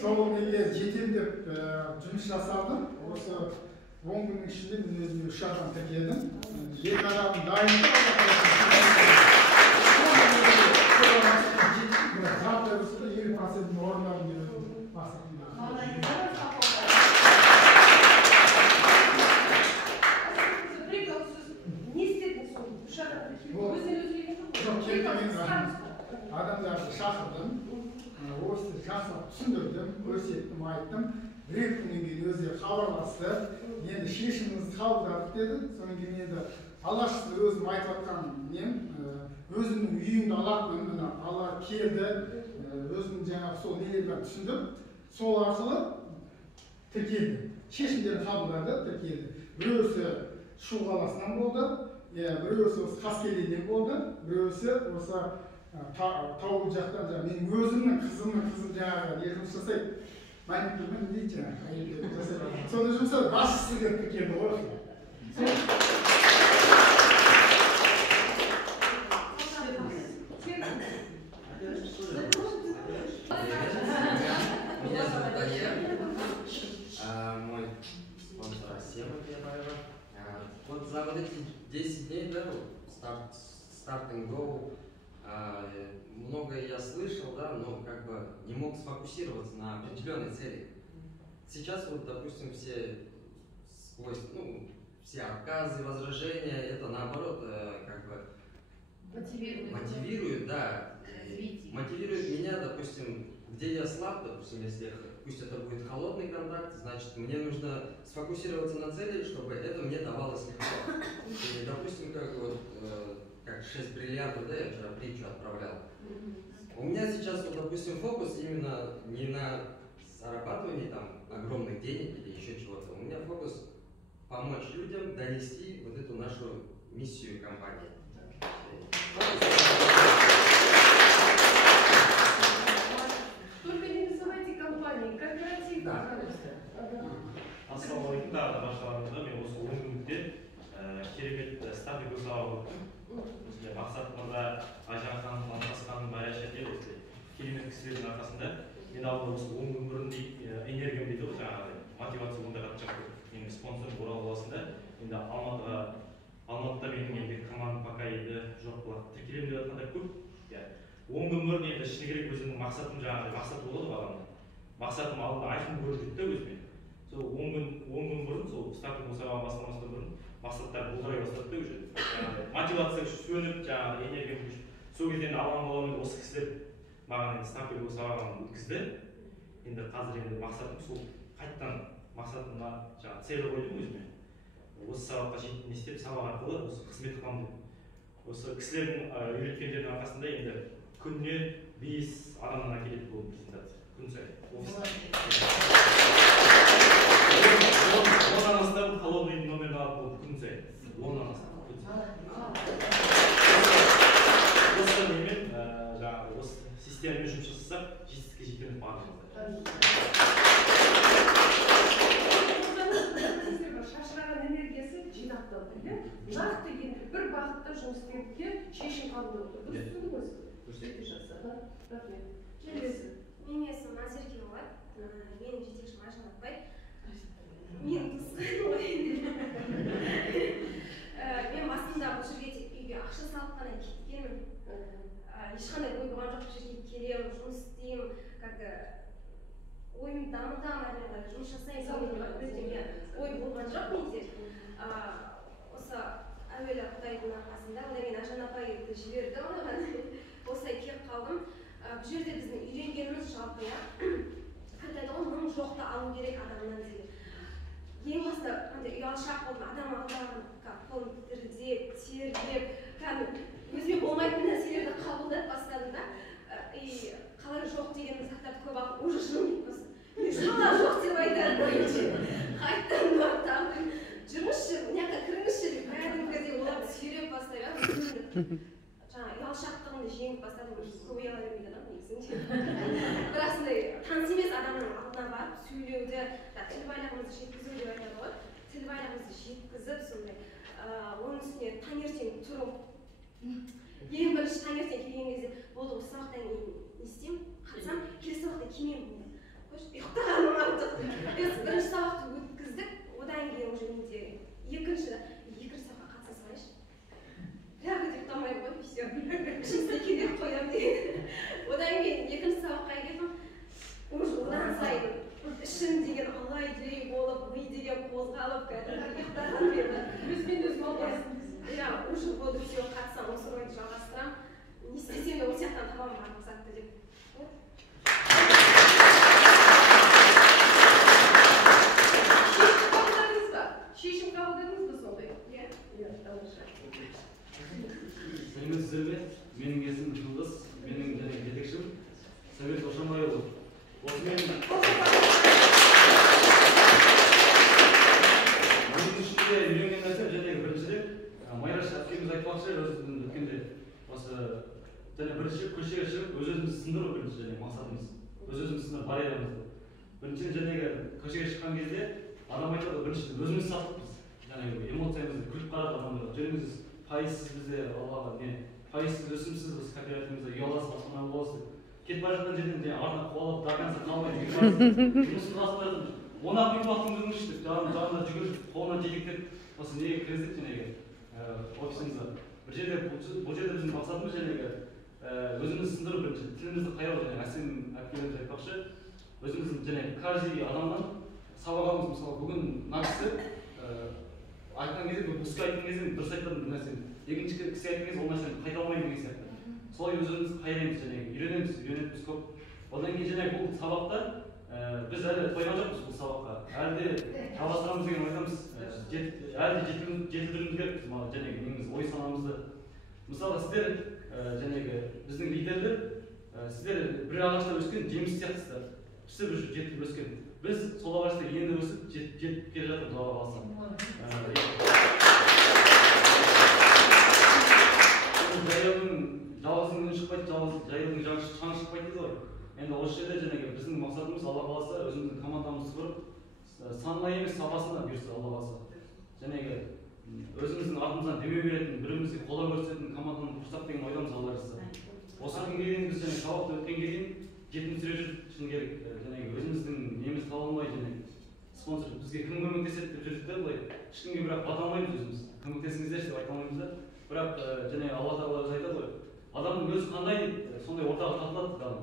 Сол неге жетем деп жұмыс жасадым. Осы 10 күннің ішінде мен өзіме 3 адам тіркедім. 2 адам дайын. Завтра 20% орындарын беру мақсатында. Не істедіңіз соны? 3 адам тіркедім. Адамдарды шақырдым, осы жасап түсіндірдім, көрсеттім, айттым. 1 күннен кейін өздері хабарласты, енді шешімімізді қабылдадық деді. Содан кейін енді алғашқы өзім айтып жатқан нем, өзімнің үйімді алатынмын, мына алла келді, өзімнің жаңағы сол нелерді түсіндім, сол арқылы тіркелді. Шешімдерін қабылдады, тіркелді. Біреусі Шу қаласынан болды, біреусі осы Қаскелейден болды, біреусі осы тау жақтан жаңағы менің өзімнің қызым жаңағы не жұмыс жасайды. Маникюрмен не дейді жаңағы әйелдерді жасайды. Соны жұмысады, басшысы деп тіркелді ғой. Меня зовут Даниэль, мой спонсор Сема Пьябаева. Вот за вот эти 10 дней, да, Start and Go, многое я слышал, да, но как бы не мог сфокусироваться на определенной цели. Сейчас вот, допустим, все сквозь, все отказы, возражения, это наоборот, как бы мотивирует, да, мотивирует меня, допустим, где я слаб, допустим, если пусть это будет холодный контакт, значит, мне нужно сфокусироваться на цели, чтобы это мне давалось легко. И, допустим, как 6 бриллиантов, да, я вчера притчу отправлял. У меня сейчас, вот, допустим, фокус именно не на зарабатывании там огромных денег или еще чего-то. У меня фокус помочь людям донести вот эту нашу миссию компании. Только не называйте компании, корпоратив. Да. Ассалаумалейкум, да, башлаганда мен осы 10 күндер керемет стартап жасауға өттім. Мақсатымда Айжан ханым, Антас ханым, Марияша деп керемет кісілердің арқасында мен алдында осы 10 күн бұрын энергиям дейді ғой, жаңағы мотивация ондай қатты жақты. Менің спонсорым Орал қаласында, енді Алматыда менің енді командам пока енді жоқ болады. Тіркелемін деп жатқандар көп. 10 күн бұрын енді шыны керек өзімнің мақсатым жаңағы мақсат болады ғой адамда. Мақсатым алдында айқын көріп жүрді өзіме. Сол 10 күн бұрын, сол стартап жасауға бастамастан бұрын мақсаттар бұлдырай бастады да уже. Мотивация сөніп, жаңағы энергия күш. Сол кезде алған баламен осы кісілер маған енді стартап жасауға өткізді. Енді қазір енді мақсатым сол қайттан мақсатыма жаңағы цель қойдым өзіме. Осы сабаққа не істеп, сабақ арқылы осы қызмет қыламын деп. Осы кісілердің үйреткендерінің арқасында енді күніне 5 адамнан әкеледі бұл презентация. Күн сайын. Ondan астам холодный номерді алып болды күн сайын. 10-нан астам күн сайын. Осы немен жаңағы осы системамен жұмыс жасасақ, жетістікке жетеміз барлығымызда. Шашыраған энергиясы жинақталды, нақты енді бір бағытта жұмыс істеуге шешім қабылдап отыр. Дұрыс түсіндіңіз? Өте жақсы. Рахмет. Келесі. Менің есімім Назерке болады. Менің жетекшім Айжан апай. Мен туысқаным ғой. Мен басында бұл жерге тек үйге ақша салып қана кеткенмін. Ешқандай ой болған жоқ, бұл жерге келемін, жұмыс істеймін, ойымды дамытамын, жұмыс жасаймын, ой болған жоқ менде. Осы әуелі Құдайдың арқасында, одан кейін Айжан апайды жіберді маған. Осылай келіп қалдым. Бұл жерде біздің үйренгеніміз жалпы, айтады ғой, мың жоқты алу керек адамнан дейді. Ең басты ұялшақ болдым, адам алдағын қолын тірдеп, терлеп, өзіме болмайтын нәрселерді қабылдап бастадым да. Қалай жоқ деген заттарды көп алып, уже жым кетіп бастым. Шала жоқ деп айтады, қайттан бақтам. Жүрмішші, мыняққа кіріңізші деп, кәдімгідей оларды сүйреп бастап, жаңа ұялшақтығымды жеңіп бастадым, көп ұяла бермейді адам негізінде. Бірақ сондай таныс емес адамның алдына барып сөйлеуді, тіл байлығымызды жеткізу деп айтады ғой. Тіл байлығымызды жеткізіп, сондай оның үстіне таңертең тұрып, ең бірінші таңертең келген кезде болды осы сабақтан кейін не істеймін, қатысам, келесі давам мақсатты деп. Шешім қабылдадыңыз ба сондай? Иә. Иә, тамаша. Сәлеметсіздер ме? Менің есімім Жұлдыз, менің және жетекшім Совет Ошамайұлы. Осымен оның ішінде үйренген нәрсем және біріншіден Майраш әпкеміз айтпақшы өзіміздің өткенде осы және бірінші көшеге шығып өз-өзімізді сындыру бірінші және мақсатымыз. Өз-өзімізді сындырып барайымызды. Біріншіден жәнегі көшеге шыққан кезде адам айтады бірінші өзіміз сатыппыз. Және эмоциямызды күліп қарап адамдарға жүріңіз пайызсыз бізде Аллаға не пайызсыз өсімсіз біз кооперативімізде ұяласыз баспаналы боласыз деп кетіп бара жатқан жерден артына қуалап до конца қалмай жұмысын басып бара жатып 10-ақ минут уақытын өңірші деп жағында жүгіріп қолынан жетектеп осы неге кіргіздік жәнегі офисімізге. Бір жерде бұл жерде біздің мақсатымыз жәнегі өзімізді сындыру бірінші тілімізді қайрау және әсем әпкелеріміз айтпақшы өзіміздің жәнегі каждый адамнан сабақ аламыз. Мысалы бүгін мына кісі айтқан кезде бұл кісі айтқан кезде дұрыс айтпадым бір нәрсені екінші кісі айтқан кезде ол нәрсені қайталамаймын деген сияқты солай өзімізді қайрамыз және үйренеміз көп. Одан кейін және бұл сабақта біз әлі тойған жоқпыз бұл сабаққа әлі де жалғастырамыз деген айтамыз. Әлі де жетілдіруіміз керек және неңіз ой санамызды. Мысалы сіздер жәнегі біздің лидерлер сіздер бір ағашта өскен жеміс сияқтысыздар пісіп жетіліп өскен. Біз сол ағашта енді өсіп жетіп келе жатырмыз Алла қаласа. Жаяудың жалғыздың үні шықпайды, жаяудың шаңы шықпайды дейді ғой. Енді осы жерде жәнегі біздің мақсатымыз Алла қаласа өзіміздің командамызды құрып санына емес сапасына бұйырса Алла қаласа. Жәнегі өзіміздің артымыздан демеу беретін, бірімізге қолдау көрсететін команданы құрсақ деген ойдамыз Алла қаласа. Осы күнге дейін біз және сабақты өткенге дейін жетімсіреп жүрген керек. Жәнегі өзіміздің неміз таба алмай және спонсор бізге кім көмектеседі деп жүрдік та былай. Ешкімге бірақ бата алмаймыз өзіміз. Көмектесіңіздерші деп айта алмаймыз да. Бірақ және Алла Тағала өзі айтады ғой. Адамның өзі қандай сондай ортаға тартылады адам.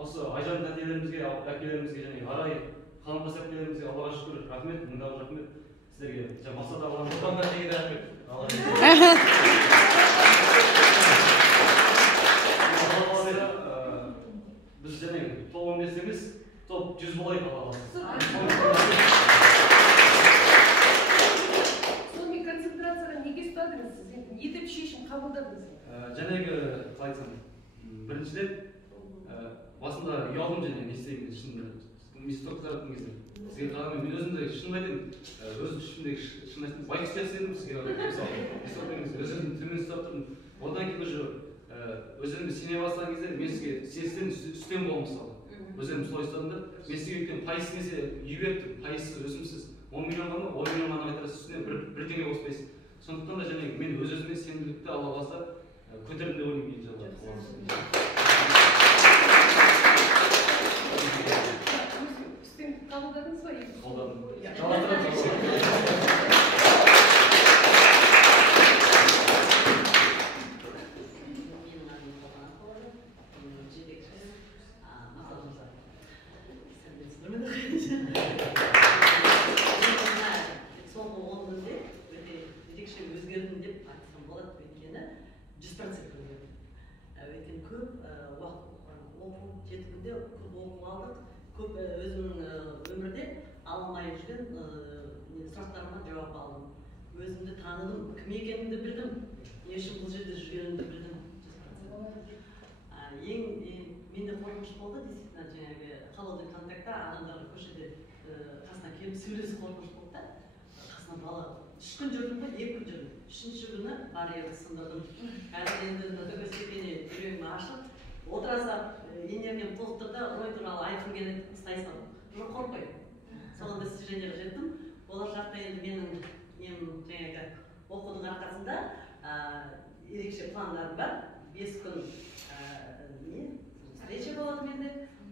Осы айжан тәтелерімізге, әпкелерімізге және арай қаламқас әпкелерімізге Аллаға шүкір, рахмет, мыңдап рахмет сіздерге. Мақсат Алланың отанға тегін рахмет. Біз және топ 15 емес, топ 100 болайық Алла қаласа. Сонымен концентрацияға неге ұстадыңыз сіз? Не деп шешім қабылдадыңыз? Жәнегі қалай айтсам, біріншіден басында ұялдым және не істеймін шынында. Инструктор таратқан кезде сізге қарағанда мен өзімді шынымды айтайын, өз ішімдегі шын айтсам байқұс сияқты едім сізге қарағанда. Мысалы, инструкторыңыз өзімді төмен ұстап тұрдым. Одан кейін уже өзімді сене бастаған кезде мен сізге сізден үстем болдым мысалы. Өзім солай ұстадым да. Мен сізге өйткені пайыз немесе үй беріп тұрмын, пайызсыз өсімсіз 10 миллионға ма 10 миллионға қайтарасыз үстіне бір теңге қоспайсыз. Сондықтан да және мен өз-өзіме сенімділікті Алла қаласа көтердім деп ойлаймын иншалла. Үстемдік қабылдадыңыз ба? Қолдадым. Соңғы 10 күнде жетекші өзгердім деп айтсам болады, өйткені 100% өзгердім. Өйткені көп уақыт оқу жетігінде көп оқып алдық, көп өзімнің өмірде алмай жүрген сұрақтарыма жауап алдым. Өзімді таныдым, кім екенімді білдім, не үшін бұл жерде жүргенімді білдім. Менде қорқыныш болды, действительно, жаңағы холодный контактта адамдарға көшеде қасына келіп сөйлесіп қорқыныш болды да. Қасына бала 3 күн жүрдім ғой, 2 күн жүрдім. 3-ші күні барьерді сындырдым. Қазір енді төбесекене жүрегім ашып, отыра сап, энергиям толықтырды, ой туралы айтқым келеді, ұстай салдым. Жоқ қорқпаймын. Соған достижениеге жеттім. Болашақта енді менің жаңағы оқудың арқасында ерекше пландарым бар. 5 күн встреча болады менде,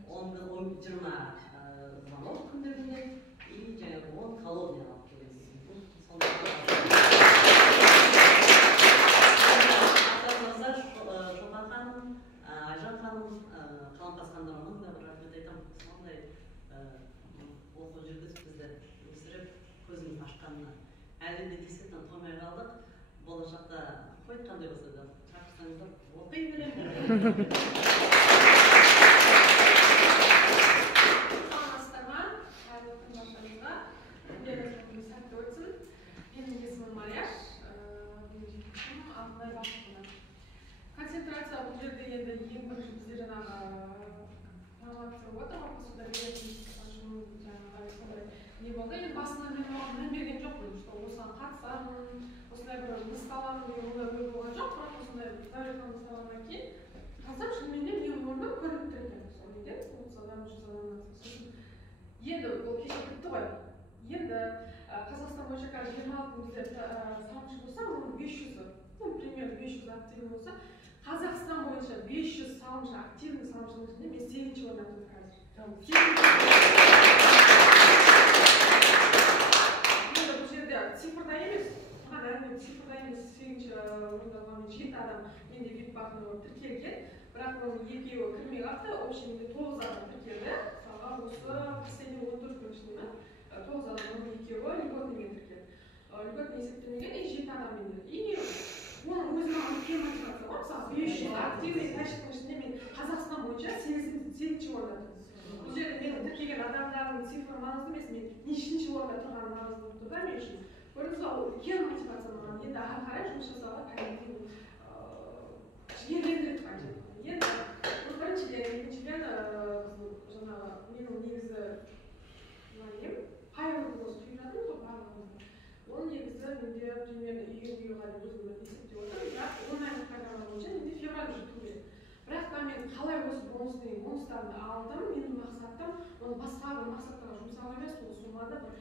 10-20 звонок күндерінде и жаңағы 10 холодный алып келеміз. Аталарыңыздар Шолпан ханым, Айжан ханым, қаламқас ханымның да бір рахмет айтамын. Сондай оқу жүргізіп бізді өсіріп көзімізді ашқанына. Әлі де действительно тоймай қалдық. Болашақта қой қандай болса да шақырсаңыздар оқи беремін. Саламатсыздар, қайырлы күн баршаңызға. Күндеріңіз сәтті өтсін. Менің есімім Марияш, жұмысым Алтынай Бақытова. Концентрация бұл жерде енді ең бірінші бізде жаңағы программация отыр, осында беретін жаңағы сондай не болды. Енді басында мен оған мән берген жоқпын, что осыған қатысамын, осындай бір нұсқаламын деген ондай ой болған жоқ, бірақ осындай дәуреннен нұсқалардан кейін қазір шынымен де менің орным көрініп тұр екен. Сонымен 30 адам, 100 адамнан енді ол кеше бітті ғой. Енді Қазақстан бойынша қазір 26 бізде салымшы болса, оның 500-і, примерно 500 активный болса, Қазақстан бойынша 500 салымшы, активный салымшының ішінде мен 8-ші орында тұрмын қазір. Енді бұл жерде цифрда емес, цифрда емес 8-ші орында болған 7 адам менде вип-партнер болып тіркелген, бірақ оның 2-еуі кірмей қалды, общий менде 9 адам тіркелді. Мысалға осы последний 14 күн ішінде 9 адам, оның 2-еуі льготныймен тіркелді. Льготный есептемеген 7 адам менде. И оның өзіме үлкен мотивация бар. Мысалы 500 активный тәжіктің ішінде мен Қазақстан бойынша 8-ші орында тұрмын. Бұл жерде менің тіркелген адамдардың цифры маңызды емес, мен нешінші орында тұрғаны маңызды болып тұр да мен үшін. Көрдіңіз ба, ол үлкен мотивация маған. Енді ары қарай жұмыс жасауға кәдімгідей жігерлендіреді қажет. Енді бұл біріншіден, екіншіден жаңағы менің негізі пайымды осы түйіп жатырмыз ғой барлығымызда. Ол негізі менде примерно үйге қарай өзім есептеп отырмын, бірақ онлайн программа бойынша менде февраль уже төледі. Бірақ та мен қалай осы бонустарды алдым, менің мақсатым оны басқа бір мақсаттарға жұмсау емес, ол суммада бір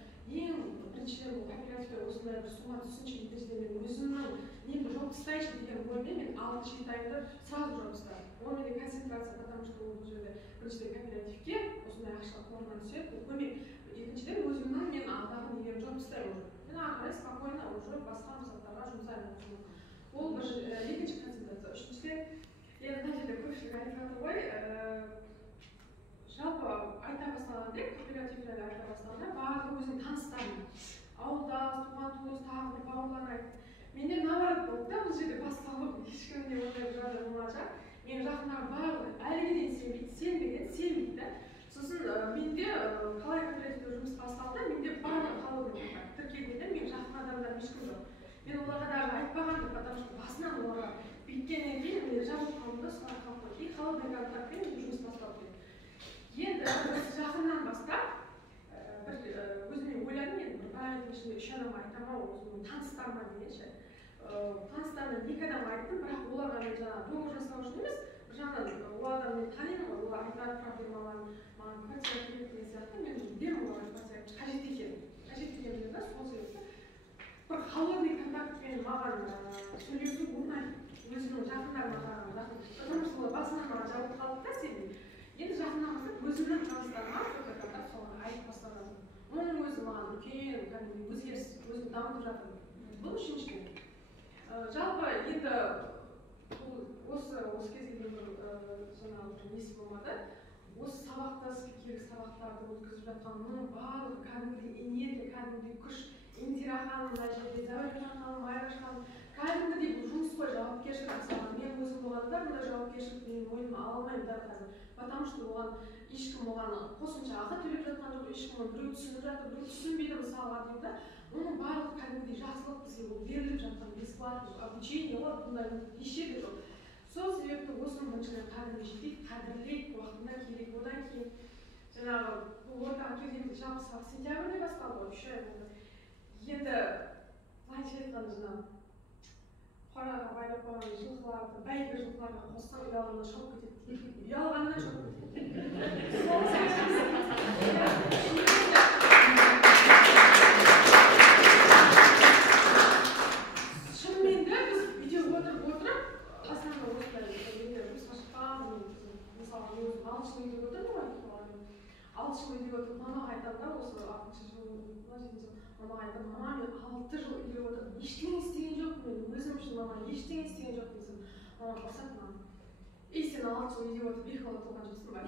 ең біріншіден бұл кооперативте осындай бір сумма түсінші, екіншіден мен өзімнің немді жауып тастайыншы деген оймен мен 6-7 айымды сразу жауып тастадым. Ол менде концентрация, потому что ол бұл жерде біріншіден кооперативке осындай ақша қорынан түседі, бұл көмек. Екіншіден өзімнің мен алдағы нелерін жауып тастаймын. Мен ары қарай спокойно уже басқа мақсаттарға жұмсаймын. Ол бір екінші концентрация. Үшіншіден, енді мына жерде көпшілік айтып жатыр ғой, жалпы айта бастағанда, кооперативлерді айта бастағанда, барлығы өзінің таныстарын, ауылда, туған-туыс, тағы бір бауырларын айтты. Менде наоборот болды да, бұл жерде басқа болды, ешкімде ондай бір жағдай болмағанша. Менің жақындарым барлығы әліге дейін сенбейді да. Сосын менде қалай кооперативте жұмыс басталды, менде барлығы халықпен тіркелгенде менің жақын адамдарым ешкім жоқ. Мен оларға даже айтпағанмын, потому что басынан оларға бүйткеннен кейін мен жабылып қалдым да, сұрақ қалдым. И халықпен контактпен жұмыс басталды. Енді осы жақыннан бастап бір өзіме ойладым, енді бір айдың ішінде 3 адамға айтамын, өзімнің таныстарыма дегенше. Таныстарымнан 2 адам айттым, бірақ оларға мен жаңағы договор жасау үшін емес, бір жағынан ол адамды мен танимын ғой, олар айтады проблемаларын, маған квартира керек деген сияқты, мен бермін оларға квартира қажет екен да, сол себепті бір холодный контактпен маған сөйлесу болмайды. Өзімнің жақындарыма қарағанда, потому что олар басынан маған жауап қалды да сенбей. Енді жақыннан бастап өзімнің таныстарыма соған айтып бастадым. Оның өзі маған үлкен өзгеріс, өзін дамытып жатыр. Бұл үшіншіден. Жалпы енді осы кез келген бір жаңағы несі болмады. Осы сабақта, спикерлік сабақтарды өткізіп жатқан мұның барлығы кәдімгідей энергия, кәдімгідей күш, Индира ханым, мына жерде Дәурен ханым, Майраш ханым, кәдімгідей бұл жұмыс қой, жауапкершілік жасаған. Мен өзім болғанда бұндай жауапкершілікті менің мойныма ала алмаймын дәл қазір. Потому что оған ешкім оған қосымша ақы төлеп жатқан жоқ, ешкім оны біреу түсініп жатыр, біреу түсінбейді мысалға деймін да. Оның барлығы кәдімгідей жақсылық бізге ол беріліп жатқан бесплатно обучение ол бұндай еш жерде жоқ. Сол себепті осының біріншіден қадіріне жетейік, қадірлейік, уақытында керек. Одан кейін жаңағы бұл ортаға келгенде жалпы сабақ сентябрьде басталды ғой, 3 ай болды. Енді былайша айтқанда жаңағы қораға байлап қойған жылқыларды, бәйгі жылқыларға қоссаң ұялғаннан шауып кетеді. Ұялғаннан шауып кетеді. Шынымен де біз үйде отырып, басында осылай жұмысқа шыққан, мысалы мен өзім 6 жыл үйде отырдым ғой, 6 жыл үйде отырып, мамаға айтамын да, осы 6 жыл, мамаға айтамын, мама мен 6 жыл үйде отырдым, ештеңе істеген жоқпын, мен өзім үшін мама ештеңе істеген жоқ дейсің. Мама қосады маған. И сен 6 жыл үйде отырып, 2 бала туған жоқсың ба?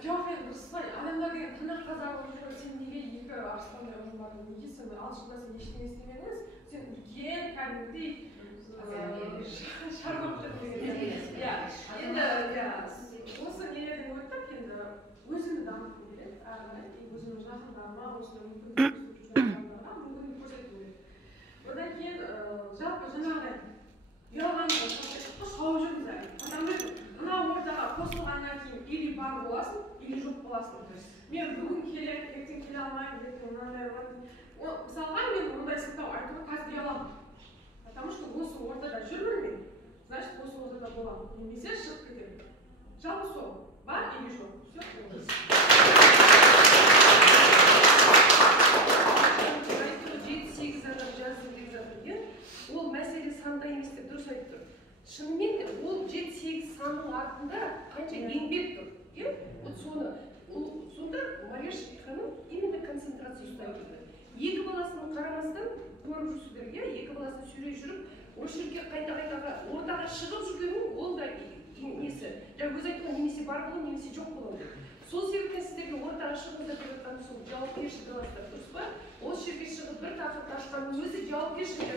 Жоқ, енді дұрыс қой, адамдар деген тырнақ қазақ болып жүр, сен неге 2 арыстандай ұлың бар, неге сен 6 жылда сен ештеңе істемедіңіз? Сен сен үлкен кәдімгідей шарбақтар деген иә енді осы нелерден өттік енді өзімді дамытқым келеді ары қарай өзімнің жақындарыма осындай мүмкіндік көрсету керек одан кейін жалпы жаңағыдай ұялғанды шауып жүрміз әлі потому что мына ортаға қосылғаннан кейін или бар боласың или жоқ боласың мен бүгін келемін ертең келе алмаймын ертең мынандай мысалға мен мұндай сылтау айтуға қазір ұяламын потому что осы ортада жүрмін мен значит осы ортада боламын немесе шығып кетемін жалпы сол бар или жоқ все ол мәселе санда емес деп дұрыс айтып тұр шынымен ол 7-8 санның артында қанша еңбек тұр иә вот соны сонда Марияш ханым именно концентрация ұстап жүрді екі баласының қарамастан көріп жүрсіздер иә екі баласын сүйрей жүріп осы жерге қайта ортаға шығып жүргенін ол да несі жаңа өзі айтқан немесе бар болу немесе жоқ болу сол себептен сіздерге ортаға шығыңыздар деп жатқан сол жауапкершілік аласыздар дұрыс па осы жерге шығып бір тақырыпты ашқанның өзі жауапкершілік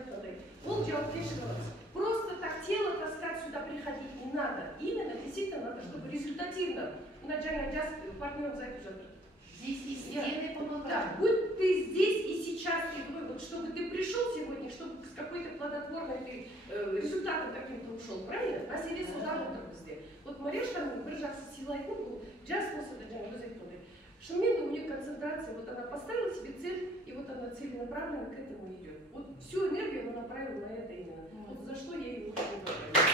айтқандай ол жауапкершілік аласыз просто так тело таскать сюда приходить не надо именно действительно надо чтобы результативно мына жаңа жас партнеріміз айтып жатыр здесь и здесь да будь ты здесь и сейчас вот чтобы ты пришел сегодня чтобы с какой-то плодотворной результатом каким-то ушел правильно мәселе содан отыр бізде вот Марешканың бір жақсы сыйлайтын бұл жас болса да жаңа өзі айтқандай шынымен у нее концентрация вот она поставила себе цель и вот она целенаправленно к этому идет вот всю энергию она направила на это именно вот за что я ее очень благодарю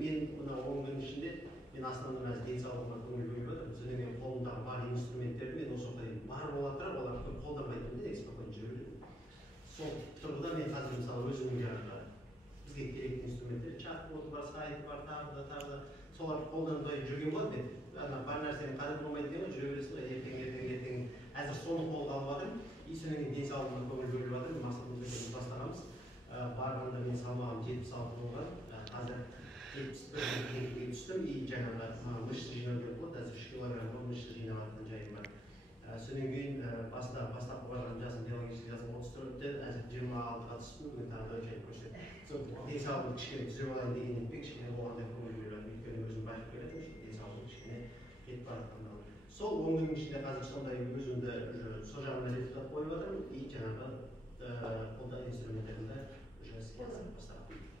мен мына 10 күн ішінде мен основном денсаулығыма көңіл бөліп жатырмын содан кейін қолымдағы бар инструменттерді мен осы уақытқа дейін бар бола тұра оларды көп қолданбайтынмын да спокойно жүре беремін сол тұрғыда мен қазір мысалы өзімнің жаңағы бізге керекті инструменттер чат-боты бар сайт бар тағы да соларды қолданбай жүрген болатын еді ана бар нәрсенің қадірі болмайды деген ғой жүре бересің ғой ертең әзір соны қолға алып жатырмын и содан кейін денсаулығыма көңіл бөліп жатырмын мақсатымыз өздеріміз бастағанбыз барғанда мен салмағым 76 болған қазір 71-ге түстім и жаңағы мышцы жинау керек болады әзір 3 килограмм мышцы жинап жатқан жайым бар содан кейін бастапқы барған жасым биологический жасым 34-те әзір 26-ға түстім бүгін тағы да жайып көрсетті сол денсаулығымды кішкене түзеп алайын деген ниетпен кішкене оған да көңіл бөліп жатырмын өйткені өзім байқап келатырмын денсаулығым кішкене кетіп бара жатқандығын сол 10 күннің ішінде қазір сондай өзімді сол жағына результат қойып жатырмын и жаңағы қолда инструменттерімді уже іске асырып бастадым